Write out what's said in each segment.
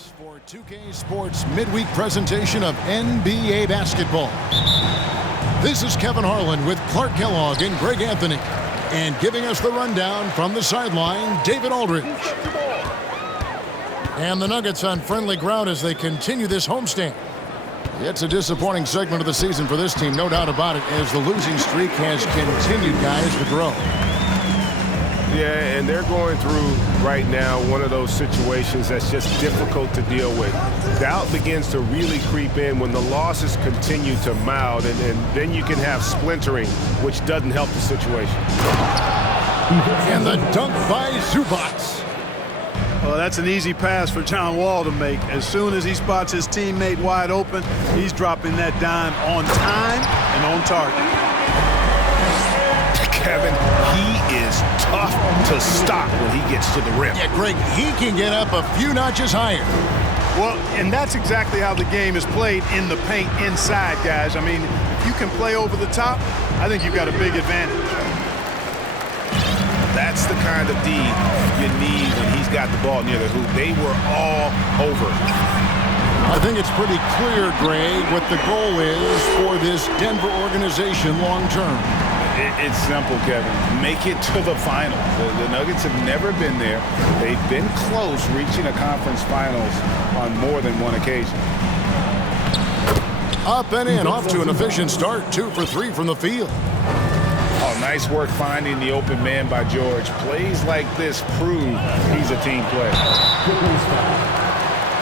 For 2K Sports midweek presentation of NBA basketball. This is Kevin Harlan with Clark Kellogg and Greg Anthony. And giving us the rundown from the sideline, David Aldridge. And the Nuggets on friendly ground as they continue this homestand. It's a disappointing segment of the season for this team, no doubt about it, as the losing streak has continued, guys, to grow. Yeah, and they're going through right now one of those situations that's just difficult to deal with. Doubt begins to really creep in when the losses continue to mount, and then you can have splintering, which doesn't help the situation. And the dunk by Zubac. Well, that's an easy pass for John Wall to make. As soon as he spots his teammate wide open, he's dropping that dime on time and on target. Kevin, he is tough to stop when he gets to the rim. Yeah, Greg, he can get up a few notches higher. Well, and that's exactly how the game is played in the paint inside, guys. I mean, if you can play over the top, I think you've got a big advantage. That's the kind of D you need when he's got the ball near the hoop. They were all over. I think it's pretty clear, Greg, what the goal is for this Denver organization long term. It's simple, Kevin. Make it to the finals. The Nuggets have never been there. They've been close reaching a conference finals on more than one occasion. Up and in, off to an efficient start. 2 for 3 from the field. Oh, nice work finding the open man by George. Plays like this prove he's a team player.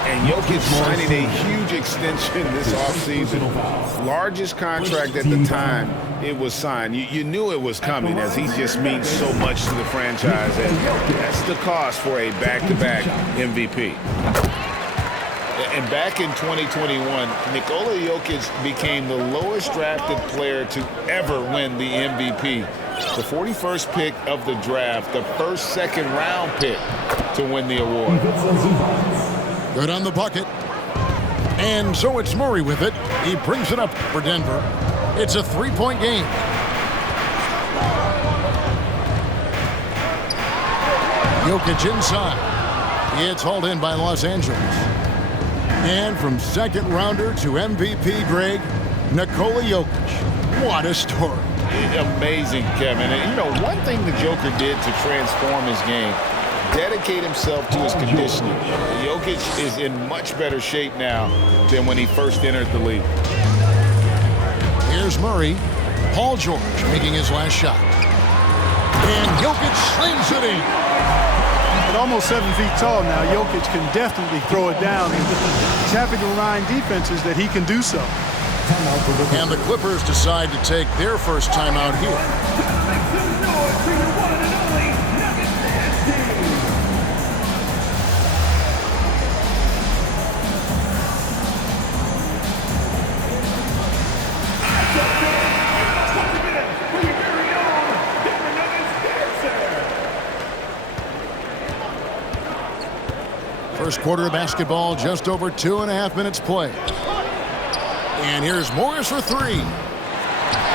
And Jokic signing a huge extension this offseason. Largest contract at the time it was signed. You knew it was coming as he just means so much to the franchise. And that's the cost for a back-to-back MVP. And back in 2021, Nikola Jokic became the lowest drafted player to ever win the MVP. The 41st pick of the draft, the first second-round pick to win the award. Good on the bucket. And so it's Murray with it. He brings it up for Denver. It's a 3-point game. Jokic inside. It's hauled in by Los Angeles. And from second rounder to MVP, Greg, Nikola Jokic. What a story. Amazing, Kevin. And, you know, one thing the Joker did to transform his game, dedicate himself to his conditioning. Jokic is in much better shape now than when he first entered the league. Here's Murray. Paul George making his last shot. And Jokic slings it in. At almost 7 feet tall now, Jokic can definitely throw it down. He's having to remind defenses that he can do so. And the Clippers decide to take their first timeout here. First quarter of basketball, just over 2.5 minutes play. And here's Morris for 3.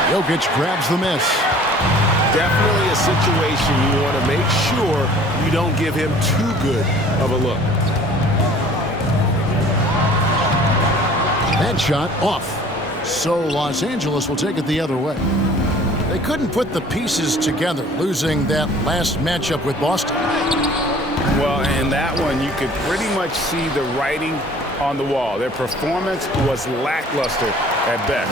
Jokic grabs the miss. Definitely a situation you want to make sure you don't give him too good of a look. That shot off. So Los Angeles will take it the other way. They couldn't put the pieces together, losing that last matchup with Boston. Well, in that one, you could pretty much see the writing on the wall. Their performance was lackluster at best.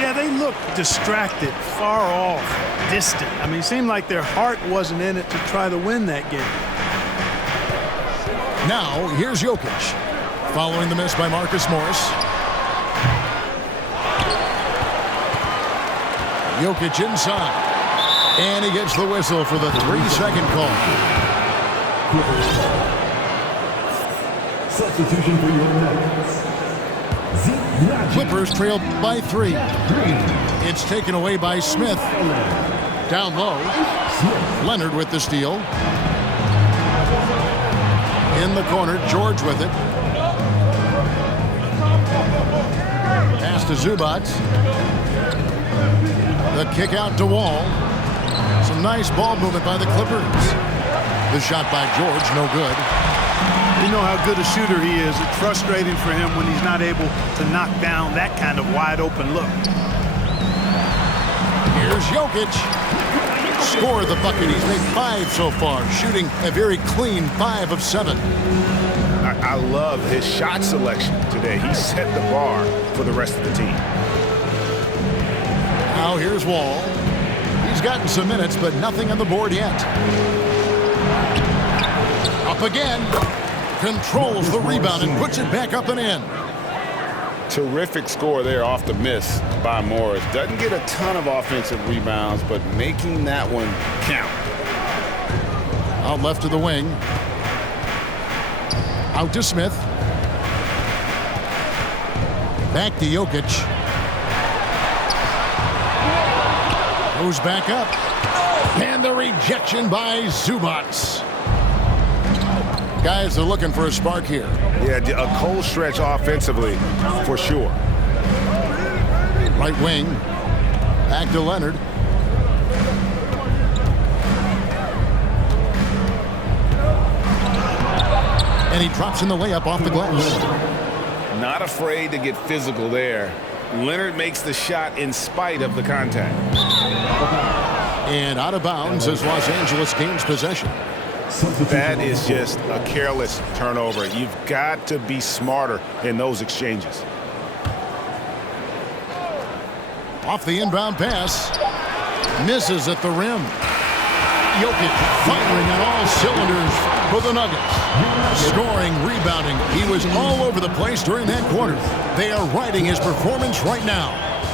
Yeah, they looked distracted, far off, distant. I mean, it seemed like their heart wasn't in it to try to win that game. Now, here's Jokic. Following the miss by Marcus Morris. Jokic inside. And he gets the whistle for the 3-second call. Substitution for your Nuggets. Clippers trailed by 3. It's taken away by Smith. Down low. Leonard with the steal. In the corner, George with it. Pass to Zubac. The kick out to Wall. Some nice ball movement by the Clippers. The shot by George, no good. You know how good a shooter he is. It's frustrating for him when he's not able to knock down that kind of wide-open look. Here's Jokic. Scored the bucket. He's made 5 so far, shooting a very clean 5 of 7. I love his shot selection today. He set the bar for the rest of the team. Now here's Wall. He's gotten some minutes, but nothing on the board yet. Up again. Controls the rebound and puts it back up and in. Terrific score there off the miss by Morris. Doesn't get a ton of offensive rebounds, but making that one count. Out left to the wing. Out to Smith. Back to Jokic. Goes back up. And the rejection by Zubac. Guys are looking for a spark here. Yeah, a cold stretch offensively for sure. Right wing. Back to Leonard. And he drops in the layup off the glass. Not afraid to get physical there. Leonard makes the shot in spite of the contact. And out of bounds as Los Angeles gains possession. That is just a careless turnover. You've got to be smarter in those exchanges. Off the inbound pass. Misses at the rim. Jokic firing on all cylinders for the Nuggets. Scoring, rebounding. He was all over the place during that quarter. They are riding his performance right now.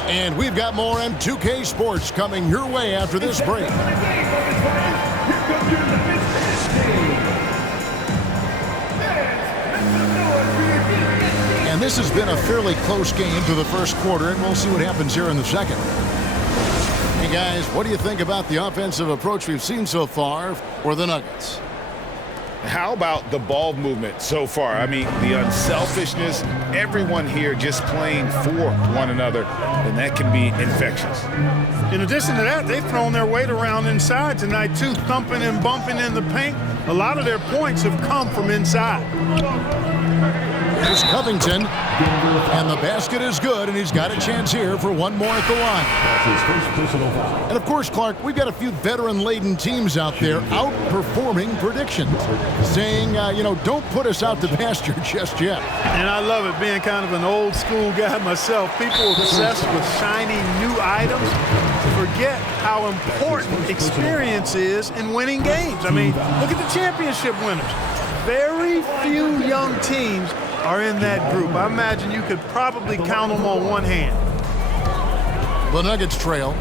And we've got more M2K Sports coming your way after this break. And this has been a fairly close game through the first quarter, and we'll see what happens here in the second. Hey guys, what do you think about the offensive approach we've seen so far for the Nuggets? How about the ball movement so far? I mean, the unselfishness, everyone here just playing for one another, and that can be infectious. In addition to that, they've thrown their weight around inside tonight, too, thumping and bumping in the paint. A lot of their points have come from inside. Here's Covington, and the basket is good, and he's got a chance here for one more at the line. And of course, Clark, we've got a few veteran-laden teams out there outperforming predictions, saying, don't put us out to pasture just yet. And I love it, being kind of an old-school guy myself. People obsessed with shiny new items forget how important experience is in winning games. I mean, look at the championship winners. Very few young teams are in that group. I imagine you could probably count them on one hand. The Nuggets trail.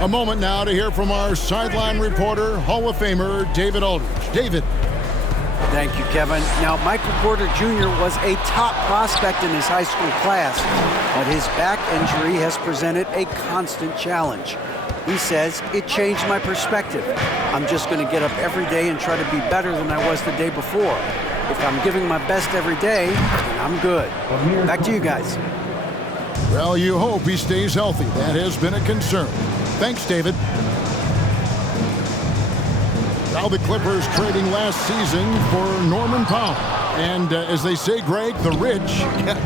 A moment now to hear from our sideline reporter, Hall of Famer David Aldridge. David. Thank you, Kevin. Now, Michael Porter Jr. was a top prospect in his high school class, but his back injury has presented a constant challenge. He says, it changed my perspective. I'm just going to get up every day and try to be better than I was the day before. If I'm giving my best every day, then I'm good. Back to you guys. Well, you hope he stays healthy. That has been a concern. Thanks, David. Now the Clippers trading last season for Norman Powell. And as they say, Greg, the rich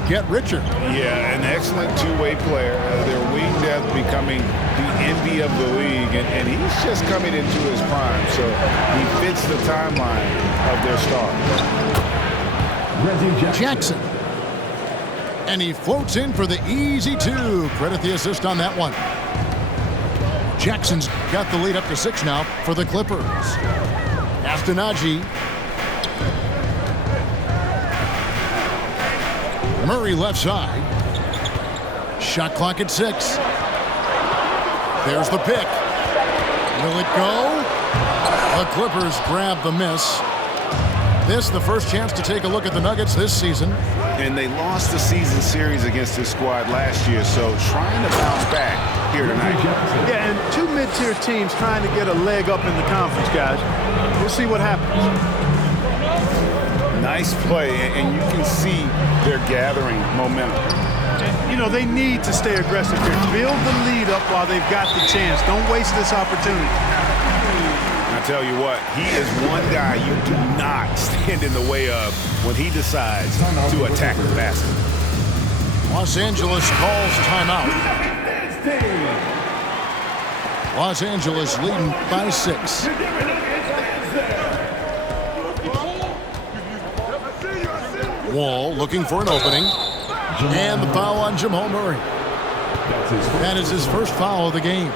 get richer. Yeah, an excellent two-way player. Their wing depth becoming the envy of the league, and he's just coming into his prime, so he fits the timeline of their star. Jackson. And he floats in for the easy two. Credit the assist on that one. Jackson's got the lead up to 6 now for the Clippers. Astonagi. Murray left side. Shot clock at 6. There's the pick. Will it go? The Clippers grab the miss. This the first chance to take a look at the Nuggets this season. And they lost the season series against this squad last year, so trying to bounce back here tonight. Yeah, and two mid-tier teams trying to get a leg up in the conference, guys. We'll see what happens. Nice play, and you can see they're gathering momentum. You know, they need to stay aggressive here. Build the lead up while they've got the chance. Don't waste this opportunity. Now tell you what, he is one guy you do not stand in the way of when he decides to attack the basket. Los Angeles calls timeout. Los Angeles leading by 6. Wall looking for an opening. And the foul on Jamal Murray. That is his first foul of the game.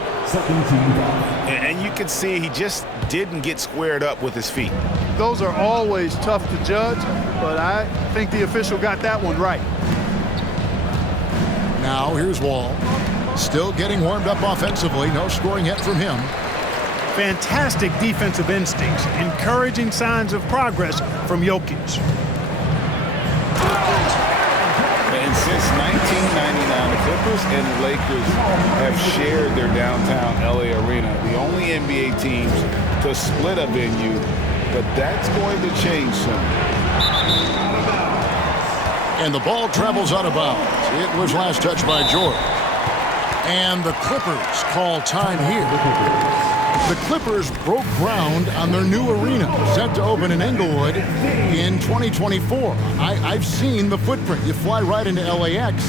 And you can see he just didn't get squared up with his feet. Those are always tough to judge, but I think the official got that one right. Now here's Wall. Still getting warmed up offensively. No scoring yet from him. Fantastic defensive instincts. Encouraging signs of progress from Jokic. And since 1999, the Clippers and the Lakers have shared their downtown LA arena, the only NBA teams to split a venue, but that's going to change soon. And the ball travels out of bounds. It was last touched by George. And the Clippers call time here. The Clippers broke ground on their new arena, set to open in Inglewood in 2024. I've seen the footprint. You fly right into LAX,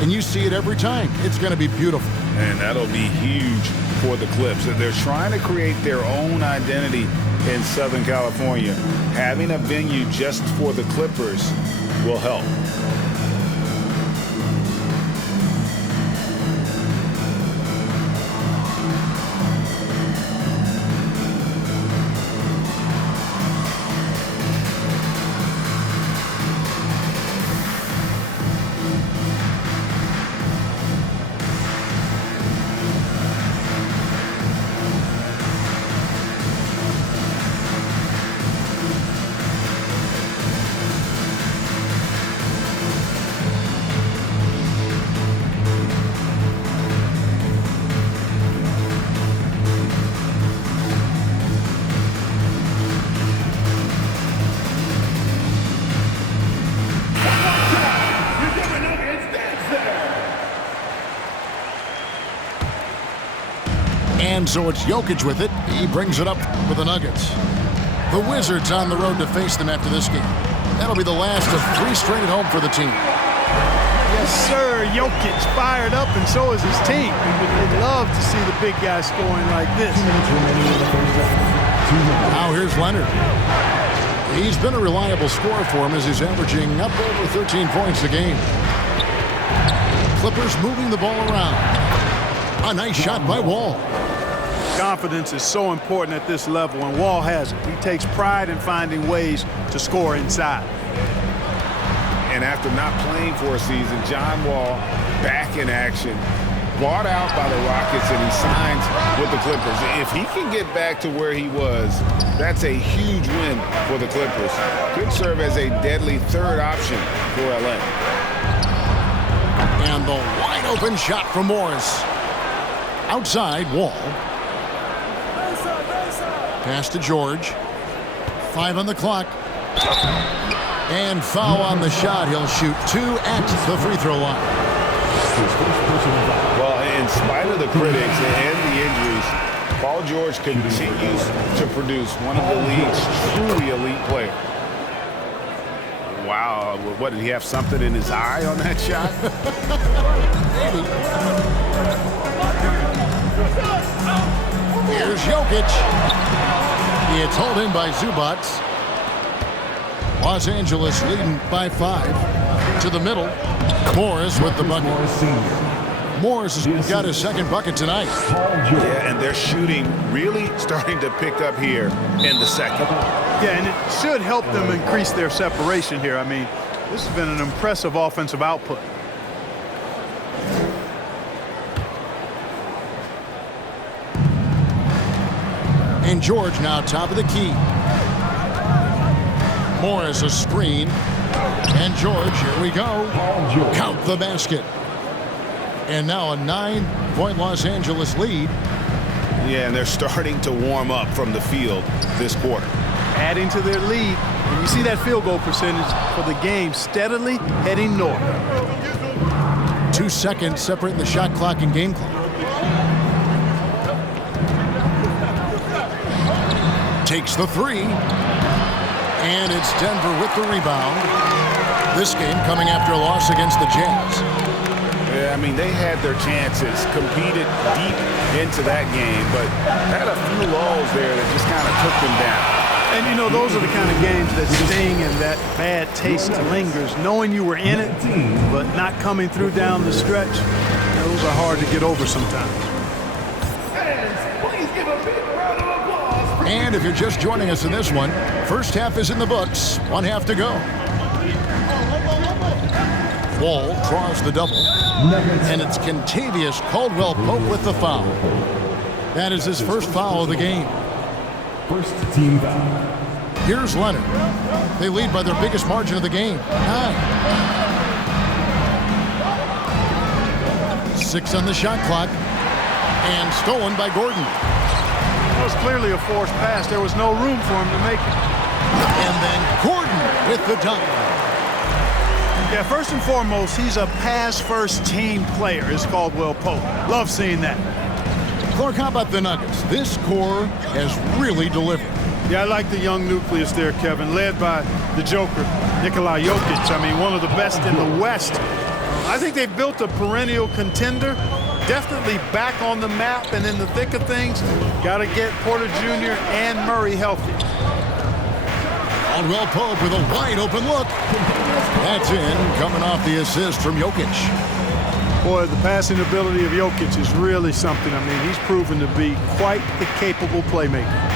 and you see it every time. It's going to be beautiful. And that'll be huge for the Clips. They're trying to create their own identity in Southern California. Having a venue just for the Clippers will help. And so it's Jokic with it. He brings it up for the Nuggets. The Wizards on the road to face them after this game. That'll be the last of 3 straight at home for the team. Yes, sir. Jokic fired up, and so is his team. They'd love to see the big guy scoring like this. Now here's Leonard. He's been a reliable scorer for him as he's averaging up over 13 points a game. Clippers moving the ball around. A nice shot by Wall. Confidence is so important at this level, and Wall has it. He takes pride in finding ways to score inside. And after not playing for a season, John Wall back in action, bought out by the Rockets, and he signs with the Clippers. If he can get back to where he was, that's a huge win for the Clippers. Could serve as a deadly third option for LA. And the wide open shot from Morris. Outside, Wall. Pass to George. 5 on the clock. And foul on the shot. He'll shoot 2 at the free throw line. Well, in spite of the critics and the injuries, Paul George continues to produce one of the league's truly elite players. Wow, what, did he have something in his eye on that shot? Here's Jokic. It's hauled in by Zubac. Los Angeles leading by 5. To the middle. Morris with the bucket. Morris has got his second bucket tonight. Yeah, and they're shooting really starting to pick up here in the second. Yeah, and it should help them increase their separation here. I mean, this has been an impressive offensive output. And George now top of the key. Morris a screen. And George, here we go. Count the basket. And now a 9-point Los Angeles lead. Yeah, and they're starting to warm up from the field this quarter. Adding to their lead. And you see that field goal percentage for the game steadily heading north. 2 seconds separating the shot clock and game clock. Takes the three. And it's Denver with the rebound. This game coming after a loss against the Jazz. Yeah, I mean, they had their chances, competed deep into that game, but had a few lulls there that just kind of took them down. And, you know, those are the kind of games that sting and that bad taste lingers. Knowing you were in it, but not coming through down the stretch, those are hard to get over sometimes. And if you're just joining us in this one, first half is in the books, 1 half to go. Wall draws the double, and it's Kentavious Caldwell-Pope with the foul. That is his first foul of the game. First team foul. Here's Leonard. They lead by their biggest margin of the game, 9. 6 on the shot clock, and stolen by Gordon. It was clearly a forced pass. There was no room for him to make it. And then Gordon with the dunk. Yeah, first and foremost, he's a pass-first team player, is Caldwell-Pope. Love seeing that. Clark, how about the Nuggets? This core has really delivered. Yeah, I like the young nucleus there, Kevin, led by the Joker, Nikola Jokic. I mean, one of the best in the West. I think they've built a perennial contender, definitely back on the map and in the thick of things. Got to get Porter Jr. and Murray healthy. Caldwell-Pope with a wide-open look. That's in, coming off the assist from Jokic. Boy, the passing ability of Jokic is really something. I mean, he's proven to be quite the capable playmaker.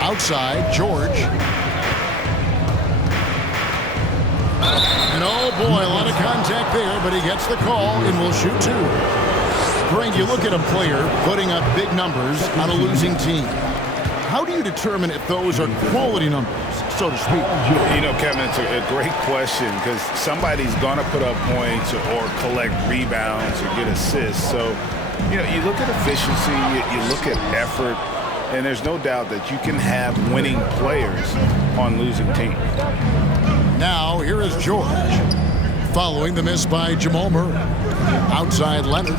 Outside, George. And oh boy, a lot of contact there, but he gets the call and will shoot 2. Greg, you look at a player putting up big numbers on a losing team. How do you determine if those are quality numbers, so to speak? You know, Kevin, it's a great question because somebody's going to put up points or collect rebounds or get assists. So, you know, you look at efficiency, you look at effort, and there's no doubt that you can have winning players on losing teams. Now, here is George, following the miss by Jamal Murray. Outside Leonard.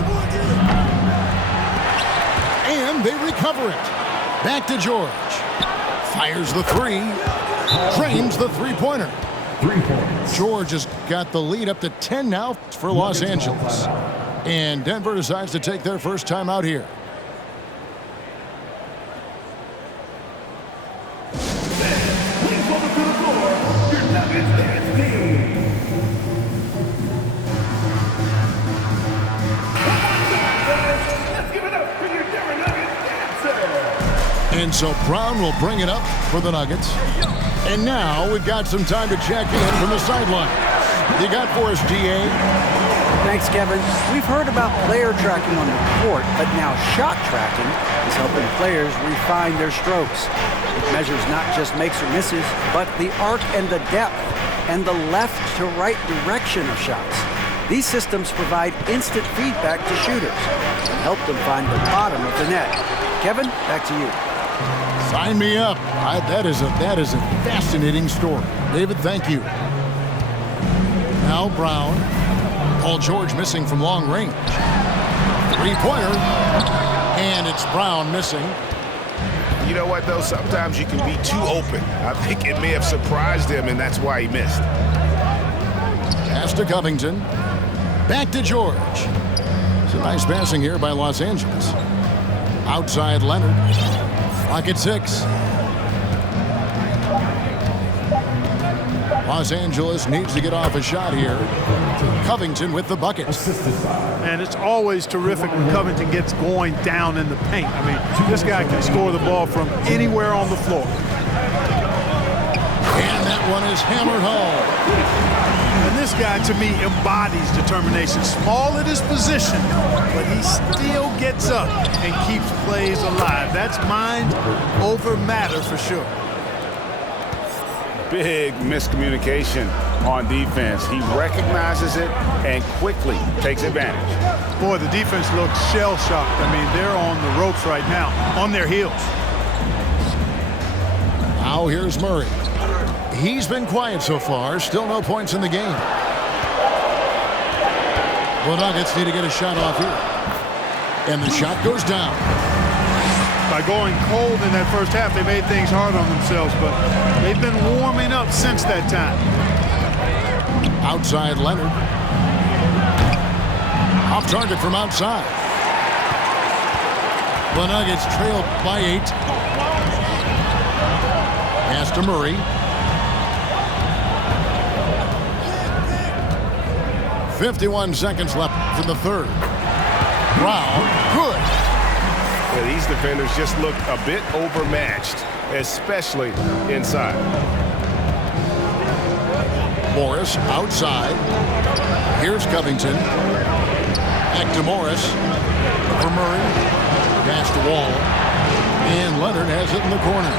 And they recover it. Back to George. Fires the three. Drains the three-pointer. 3 points. George has got the lead up to 10 now for Los Angeles. And Denver decides to take their first time out here. And so Brown will bring it up for the Nuggets. And now we've got some time to check in from the sideline. You got for us, DA? Thanks, Kevin. We've heard about player tracking on the court, but now shot tracking is helping players refine their strokes. It measures not just makes or misses, but the arc and the depth and the left to right direction of shots. These systems provide instant feedback to shooters and help them find the bottom of the net. Kevin, back to you. Sign me up. That is a fascinating story. David, thank you. Now Brown. Paul George missing from long range. Three-pointer. And it's Brown missing. You know what, though? Sometimes you can be too open. I think it may have surprised him, and that's why he missed. Pass to Covington. Back to George. It's a nice passing here by Los Angeles. Outside Leonard. Clock at 6. Los Angeles needs to get off a shot here. Covington with the bucket. And it's always terrific when Covington gets going down in the paint. I mean, this guy can score the ball from anywhere on the floor. And that one is hammered home. And this guy, to me, embodies determination. Small at his position, but he still gets up and keeps plays alive. That's mind over matter for sure. Big miscommunication on defense. He recognizes it and quickly takes advantage. Boy, the defense looks shell-shocked. I mean, they're on the ropes right now, on their heels. Now here's Murray. He's been quiet so far. Still no points in the game. The Nuggets need to get a shot off here. And the shot goes down. By going cold in that first half, they made things hard on themselves, but they've been warming up since that time. Outside Leonard. Off target from outside. The Nuggets trail by 8. Pass to Murray. 51 seconds left in the third. Brown, good. Yeah, these defenders just look a bit overmatched, especially inside. Morris outside. Here's Covington. Back to Morris. For Murray. Pass to Wall. And Leonard has it in the corner.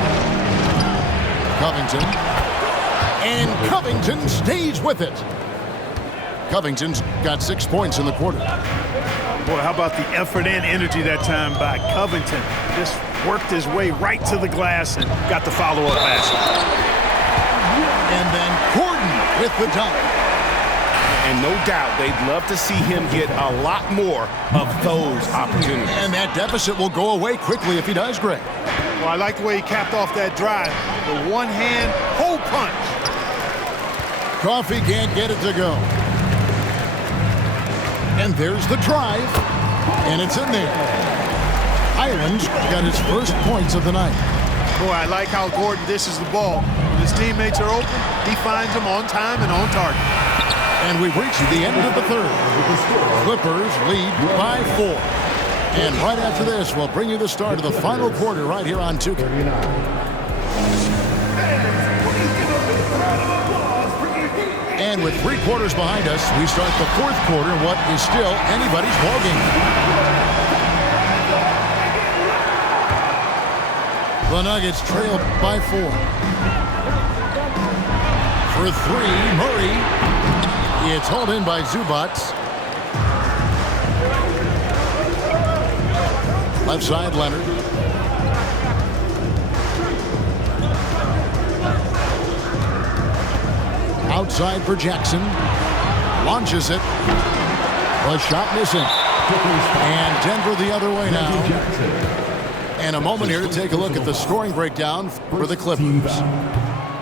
Covington. And Covington stays with it. Covington's got 6 points in the quarter. Boy, how about the effort and energy that time by Covington. Just worked his way right to the glass and got the follow-up basket. And then Gordon with the dunk. And no doubt they'd love to see him get a lot more of those opportunities. And that deficit will go away quickly if he does, Greg. Well, I like the way he capped off that drive. The one-hand hole punch. Coffee can't get it to go. And there's the drive. And it's in there. Islands got his first points of the night. Boy, I like how Gordon dishes the ball. When his teammates are open, he finds them on time and on target. And we've reached the end of the third. Clippers lead by 4. And right after this, we'll bring you the start of the final quarter right here on 2K. And with 3 quarters behind us, we start the fourth quarter in what is still anybody's ballgame. The Nuggets trail by 4. For 3, Murray. It's hauled in by Zubac. Left side, Leonard. Outside for Jackson. Launches it. The shot missing. And Denver the other way now. And a moment here to take a look at the scoring breakdown for the Clippers.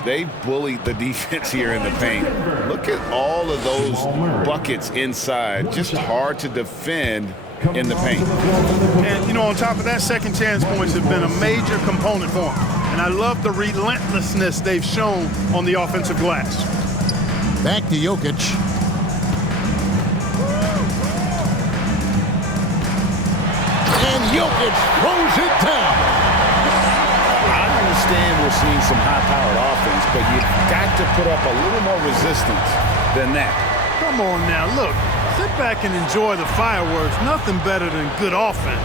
They bullied the defense here in the paint. Look at all of those buckets inside. Just hard to defend in the paint. And, you know, on top of that, second chance points have been a major component for them. And I love the relentlessness they've shown on the offensive glass. Back to Jokic. And Jokic throws it down. I understand we're seeing some high-powered offense, but you've got to put up a little more resistance than that. Come on now, look. Sit back and enjoy the fireworks. Nothing better than good offense.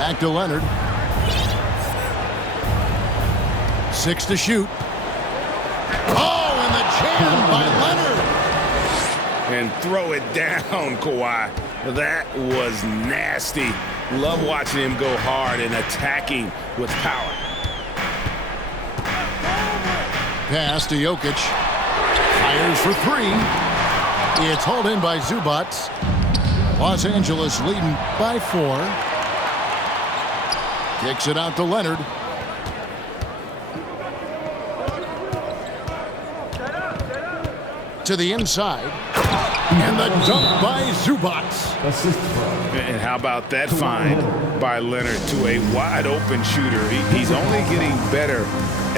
Back to Leonard. 6 to shoot. Oh, and the jam by Leonard. And throw it down, Kawhi. That was nasty. Love watching him go hard and attacking with power. Pass to Jokic. Fires for 3. It's hauled in by Zubac. Los Angeles leading by 4. Kicks it out to Leonard. To the inside. And the dunk by Zubac. And how about that find by Leonard to a wide open shooter? He's only getting better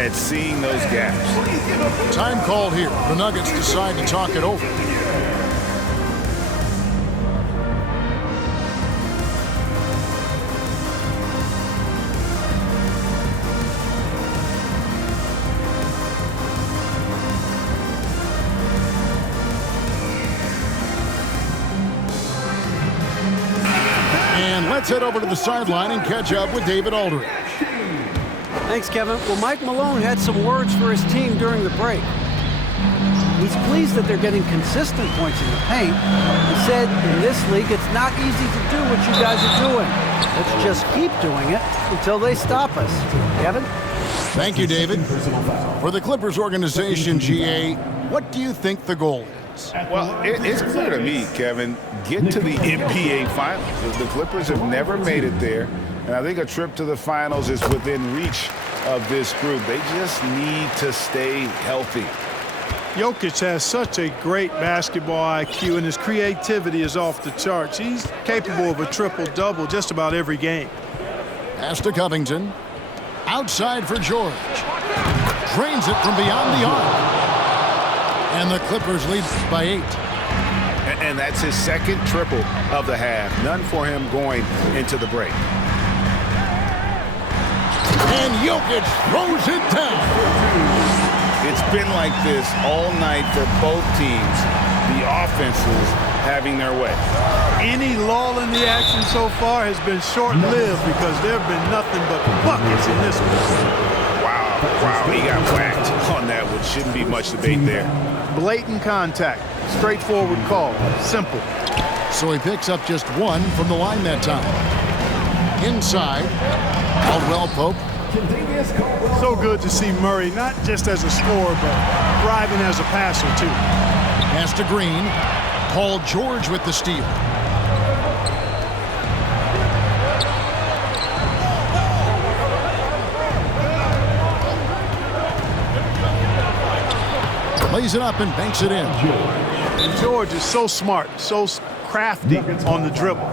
at seeing those gaps. Time called here. The Nuggets decide to talk it over. And let's head over to the sideline and catch up with David Aldridge. Thanks, Kevin. Well, Mike Malone had some words for his team during the break. He's pleased that they're getting consistent points in the paint. He said, in this league, it's not easy to do what you guys are doing. Let's just keep doing it until they stop us. Kevin? Thank you, David. For the Clippers organization, GA, what do you think the goal is? seconds. Well, it's clear to me, Kevin, get to the NBA Finals. The Clippers have never made it there, and I think a trip to the Finals is within reach of this group. They just need to stay healthy. Jokic has such a great basketball IQ, and his creativity is off the charts. He's capable of a triple-double just about every game. Pass to Covington. Outside for George. Drains it from beyond the arc. And the Clippers lead by 8. And that's his second triple of the half. None for him going into the break. And Jokic throws it down. It's been like this all night for both teams. The offenses having their way. Any lull in the action so far has been short-lived because there have been nothing but buckets in this one. Wow, he got whacked on that one. Shouldn't be much debate there. Blatant contact, straightforward call, simple. So he picks up just 1 from the line that time. Inside, Caldwell Pope. So good to see Murray, not just as a scorer, but thriving as a passer, too. Pass to Green. Paul George with the steal. Lays it up and banks it in. And George is so smart, so crafty on the dribble.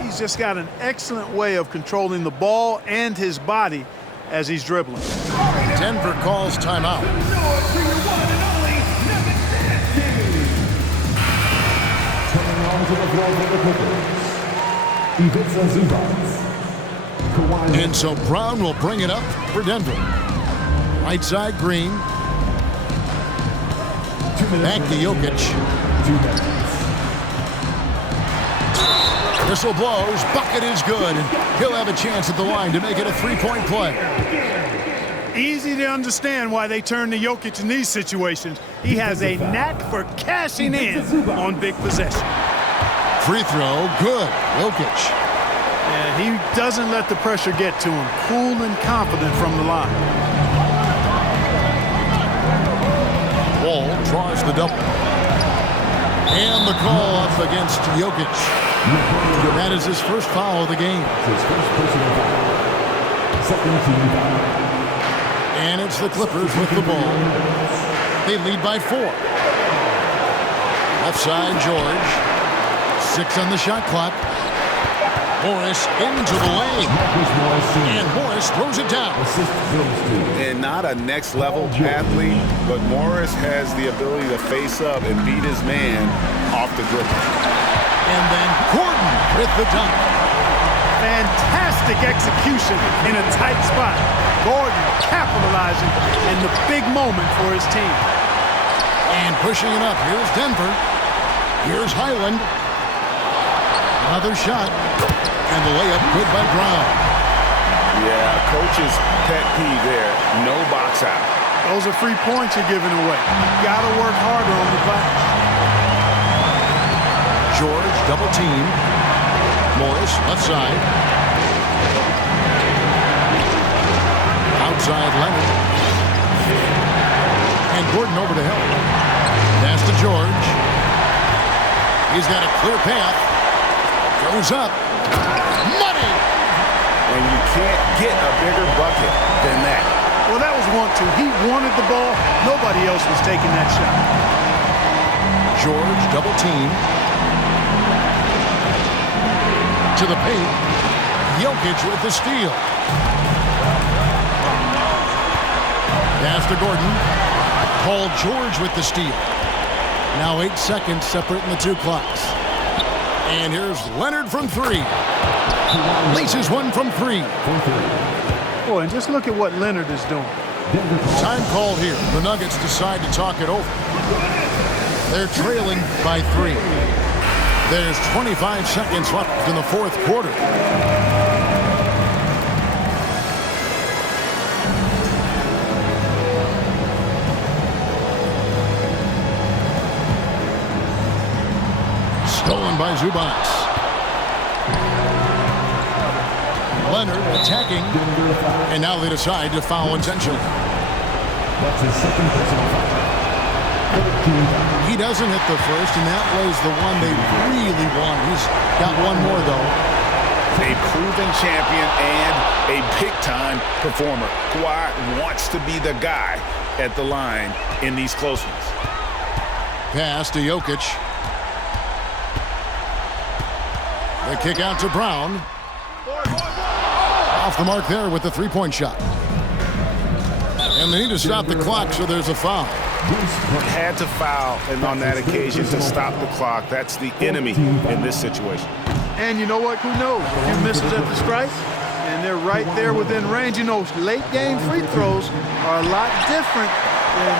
He's just got an excellent way of controlling the ball and his body as he's dribbling. Denver calls timeout. Coming onto the floor for the Clippers, Ivica Zubac. And so Brown will bring it up for Denver. Right side, Green. Back to Jokic. 2 minutes. Whistle blows. Bucket is good. And he'll have a chance at the line to make it a 3-point play. Easy to understand why they turn to Jokic in these situations. He has a knack for cashing in on big possession. Free throw, good. Jokic. And he doesn't let the pressure get to him. Cool and confident from the line. Wall draws the double. And the call up against Jokic. That is his first foul of the game. His first personal foul. Second team foul. And it's the Clippers with the ball. They lead by 4. Left side, George. 6 on the shot clock. Morris into the lane. And Morris throws it down. And not a next-level athlete, but Morris has the ability to face up and beat his man off the dribble. And then Gordon with the dunk. Fantastic execution in a tight spot. Gordon capitalizing in the big moment for his team. And pushing it up. Here's Denver. Here's Highland. Another shot. And the layup good by Brown. Yeah, coach's pet peeve there. No box out. Those are free points you're giving away. You got to work harder on the glass. George double team. Morris left side. Outside Leonard. And Gordon over to help. Pass to George. He's got a clear path. Throws up. Money! And you can't get a bigger bucket than that. Well, that was 1-2. He wanted the ball. Nobody else was taking that shot. George double team. To the paint. Jokic with the steal. Pass to Gordon. Paul George with the steal. Now 8 seconds separating the 2 clocks. And here's Leonard from 3. Laces one from 3. Boy, and just look at what Leonard is doing. Time called here. The Nuggets decide to talk it over. They're trailing by 3. There's 25 seconds left in the 4th quarter. Stolen by Zubac. Leonard attacking, and now they decide to foul intentionally. That's his second personal foul. He doesn't hit the first, and that was the one they really wanted. He's got one more, though. A proven champion and a big-time performer. Kawhi wants to be the guy at the line in these close ones. Pass to Jokic. The kick out to Brown. Off the mark there with the three-point shot. And they need to stop the clock, so there's a foul. Had to foul and on that occasion to stop the clock. That's the enemy in this situation. And you know what? Who knows? A few misses at the stripe, and they're right there within range. You know, late game free throws are a lot different than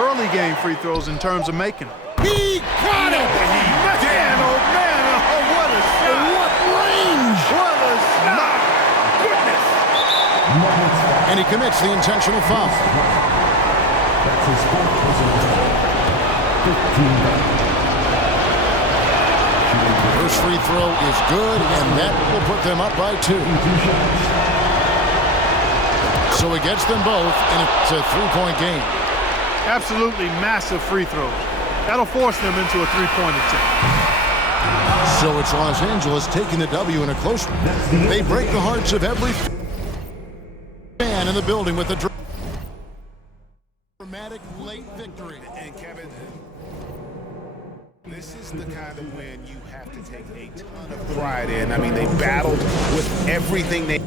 early game free throws in terms of making them. He got it! Man, oh man, oh what a shot! What range! What a shot! Goodness! And he commits the intentional foul. That's his fourth personal. 15. First free throw is good, and that will put them up by 2. So he gets them both, and it's a three-point game. Absolutely massive free throws. That'll force them into a three-point attempt. So it's Los Angeles taking the W in a close one. They break the hearts of every fan in the building with a dramatic late victory. And Kevin, this is the kind of win you have to take a ton of pride in. I mean, they battled with everything they